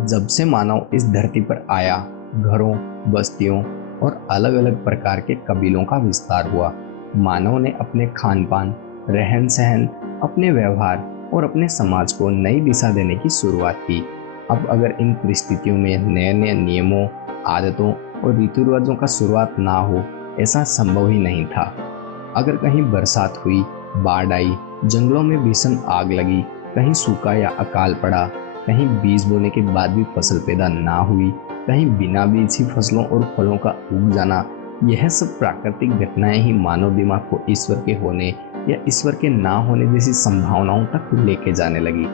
जब से मानव इस धरती पर आया, घरों, बस्तियों और अलग अलग प्रकार के कबीलों का विस्तार हुआ। मानव ने अपने खान पान, रहन सहन, अपने व्यवहार और अपने समाज को नई दिशा देने की शुरुआत की। अब अगर इन परिस्थितियों में नए नए नियमों, आदतों और रीति रिवाजों का शुरुआत ना हो, ऐसा संभव ही नहीं था। अगर कहीं बरसात हुई, बाढ़ आई, जंगलों में भीषण आग लगी, कहीं सूखा या अकाल पड़ा, कहीं बीज बोने के बाद भी फसल पैदा ना हुई, कहीं बिना बीज ही फसलों और फलों का उग जाना, यह सब प्राकृतिक घटनाएं ही मानव दिमाग को ईश्वर के होने या ईश्वर के ना होने जैसी संभावनाओं तक लेके जाने लगी।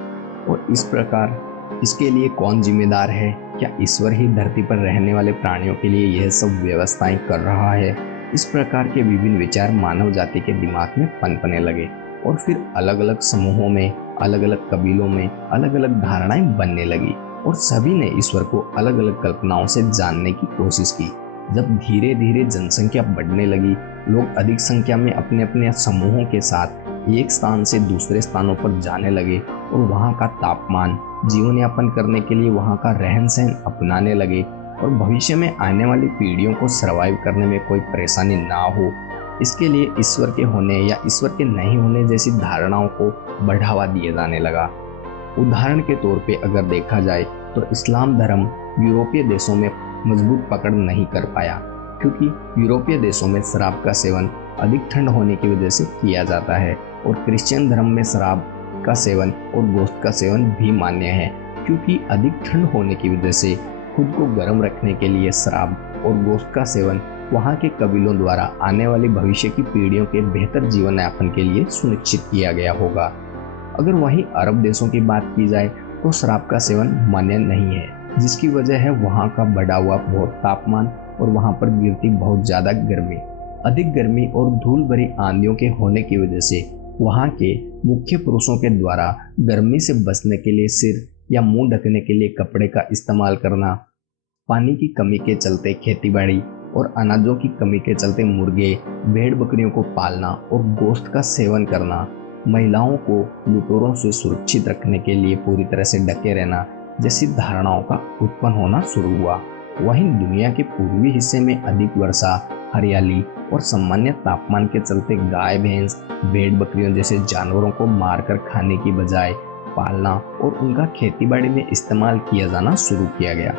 और इस प्रकार इसके लिए कौन जिम्मेदार है? क्या ईश्वर ही धरती पर रहने वाले प्राणियों के लिए यह सब व्यवस्थाएं कर रहा है? इस प्रकार के विभिन्न विचार मानव जाति के दिमाग में पनपने लगे और फिर अलग अलग समूहों में, अलग अलग कबीलों में अलग अलग धारणाएं बनने लगी और सभी ने ईश्वर को अलग अलग कल्पनाओं से जानने की कोशिश की। जब धीरे धीरे जनसंख्या बढ़ने लगी, लोग अधिक संख्या में अपने अपने समूहों के साथ एक स्थान से दूसरे स्थानों पर जाने लगे और वहाँ का तापमान, जीवन यापन करने के लिए वहाँ का रहन सहन अपनाने लगे और भविष्य में आने वाली पीढ़ियों को सरवाइव करने में कोई परेशानी ना हो, इसके लिए ईश्वर के होने या ईश्वर के नहीं होने जैसी धारणाओं को बढ़ावा दिया जाने लगा। उदाहरण के तौर पे अगर देखा जाए तो इस्लाम धर्म यूरोपीय देशों में मजबूत पकड़ नहीं कर पाया, क्योंकि यूरोपीय देशों में शराब का सेवन अधिक ठंड होने की वजह से किया जाता है और क्रिश्चियन धर्म में शराब का सेवन और गोश्त का सेवन भी मान्य है, क्योंकि अधिक ठंड होने की वजह से खुद को गर्म रखने के लिए शराब और गोश्त का सेवन वहाँ के कबीलों द्वारा आने वाली भविष्य की पीढ़ियों के बेहतर जीवन यापन के लिए सुनिश्चित किया गया होगा। अगर वहीं अरब देशों की बात की जाए तो शराब का सेवन मान्य नहीं है, जिसकी वजह है वहाँ का बढ़ा हुआ बहुत तापमान और वहाँ पर गिरती बहुत ज़्यादा गर्मी। अधिक गर्मी और धूल भरी आंधियों के होने की वजह से वहाँ के मुख्य पुरुषों के द्वारा गर्मी से बचने के लिए सिर या मुंह ढकने के लिए कपड़े का इस्तेमाल करना, पानी की कमी के चलते खेतीबाड़ी और अनाजों की कमी के चलते मुर्गे, भेड़ बकरियों को पालना और गोश्त का सेवन करना, महिलाओं को लुटेरों से सुरक्षित रखने के लिए पूरी तरह से ढके रहना जैसी धारणाओं का उत्पन्न होना शुरू हुआ। वहीं दुनिया के पूर्वी हिस्से में अधिक वर्षा, हरियाली और सामान्य तापमान के चलते गाय, भैंस, भेड़ बकरियों जैसे जानवरों को मारकर खाने की बजाय पालना और उनका खेतीबाड़ी में इस्तेमाल किया जाना शुरू किया गया।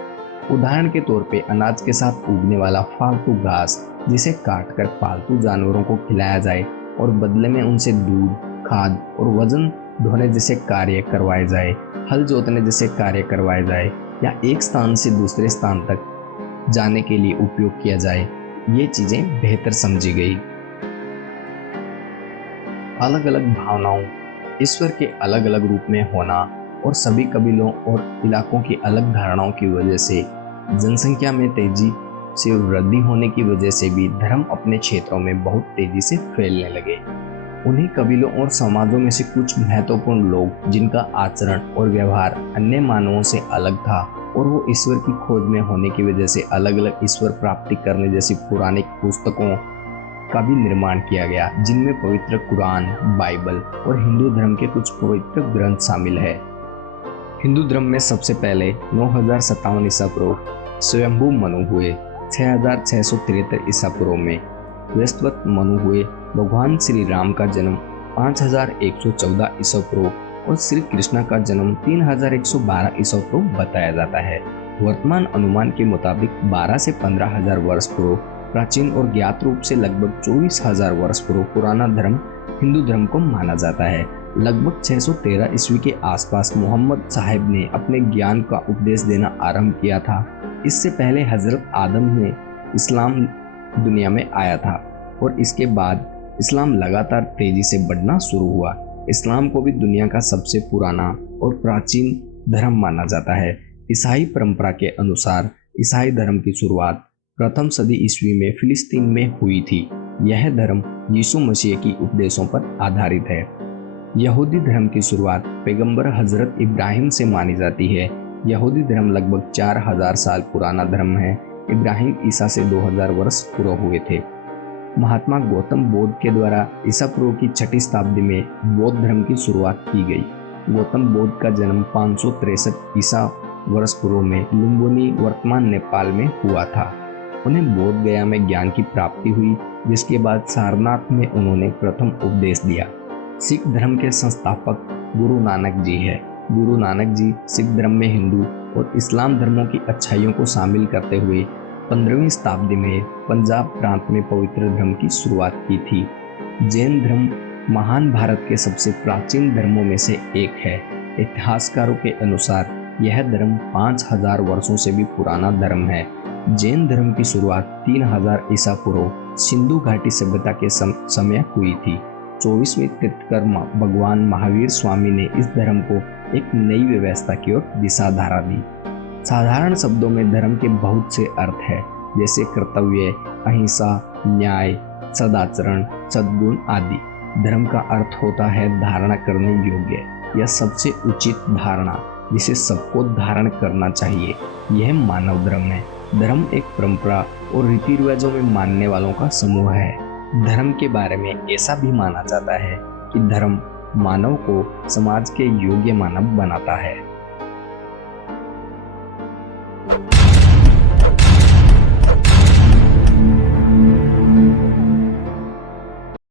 उदाहरण के तौर पे अनाज के साथ उगने वाला फालतू घास, जिसे काटकर पालतू जानवरों को खिलाया जाए और बदले में उनसे दूध, खाद और वजन ढोने जैसे कार्य करवाए जाए, हल जोतने जैसे कार्य करवाए जाए या एक स्थान से दूसरे स्थान तक जाने के लिए उपयोग किया जाए, ये चीजें बेहतर समझी गई। अलग अलग भावनाओं, ईश्वर के अलग अलग रूप में होना और सभी कबीलों और इलाकों की अलग धारणाओं की वजह से जनसंख्या में तेजी से वृद्धि होने की वजह से भी धर्म अपने क्षेत्रों में बहुत तेजी से फैलने लगे। उन्हीं कबीलों और समाजों में से कुछ महत्वपूर्ण लोग, जिनका आचरण और व्यवहार अन्य मानवों से अलग था और वो ईश्वर की खोज में होने की वजह से अलग अलग ईश्वर प्राप्ति करने जैसी पौराणिक पुस्तकों का भी निर्माण किया गया, जिनमें पवित्र कुरान, बाइबल और हिंदू धर्म के कुछ पवित्र ग्रंथ शामिल है। हिंदू धर्म में सबसे पहले 9057 ईसा पूर्व स्वयंभू मनु हुए, 6673 ईसा पूर्व में वैस्तवत मनु हुए, भगवान श्री राम का जन्म 5114 ईसा पूर्व और श्री कृष्ण का जन्म 3112 ईसा पूर्व बताया जाता है। वर्तमान अनुमान के मुताबिक 12 से 15,000 वर्ष पूर्व प्राचीन और ज्ञात रूप से लगभग 24,000 वर्ष पूर्व पुराना धर्म हिंदू धर्म को माना जाता है। लगभग 613 ईस्वी के आसपास मोहम्मद साहिब ने अपने ज्ञान का उपदेश देना आरंभ किया था। इससे पहले हजरत आदम ने इस्लाम दुनिया में आया था और इसके बाद इस्लाम लगातार तेजी से बढ़ना शुरू हुआ। इस्लाम को भी दुनिया का सबसे पुराना और प्राचीन धर्म माना जाता है। ईसाई परंपरा के अनुसार ईसाई धर्म की शुरुआत प्रथम सदी ईस्वी में फिलिस्तीन में हुई थी। यह धर्म यीशु मसीह की उपदेशों पर आधारित है। यहूदी धर्म की शुरुआत पैगंबर हजरत इब्राहिम से मानी जाती है। यहूदी धर्म लगभग 4000 साल पुराना धर्म है। इब्राहिम ईसा से 2000 वर्ष पूर्व हुए थे। महात्मा गौतम बुद्ध के द्वारा ईसा पूर्व की 6ठी शताब्दी में बौद्ध धर्म की शुरुआत की गई। गौतम बुद्ध का जन्म 563 ईसा वर्ष पूर्व में लुम्बिनी वर्तमान नेपाल में हुआ था। उन्हें बोध गया में ज्ञान की प्राप्ति हुई, जिसके बाद सारनाथ में उन्होंने प्रथम उपदेश दिया। सिख धर्म के संस्थापक गुरु नानक जी है। गुरु नानक जी सिख धर्म में हिंदू और इस्लाम धर्मों की अच्छाइयों को शामिल करते हुए 15वीं शताब्दी में पंजाब प्रांत में पवित्र धर्म की शुरुआत की थी। जैन धर्म महान भारत के सबसे प्राचीन धर्मों में से एक है। इतिहासकारों के अनुसार यह धर्म 5000 वर्षों से भी पुराना धर्म है। जैन धर्म की शुरुआत 3000 ईसा पूर्व सिंधु घाटी सभ्यता के समय हुई थी। 24वीं तीर्थंकर भगवान महावीर स्वामी ने इस धर्म को एक नई व्यवस्था की ओर दिशा धारा दी। साधारण शब्दों में धर्म के बहुत से अर्थ है, जैसे कर्तव्य, अहिंसा, न्याय, सदाचरण, सद्गुण आदि। धर्म का अर्थ होता है धारणा करने योग्य या सबसे उचित धारणा, जिसे सबको धारण करना चाहिए। यह मानव धर्म है। धर्म एक परंपरा और रीति रिवाजों में मानने वालों का समूह है। धर्म के बारे में ऐसा भी माना जाता है कि धर्म मानव को समाज के योग्य मानव बनाता है।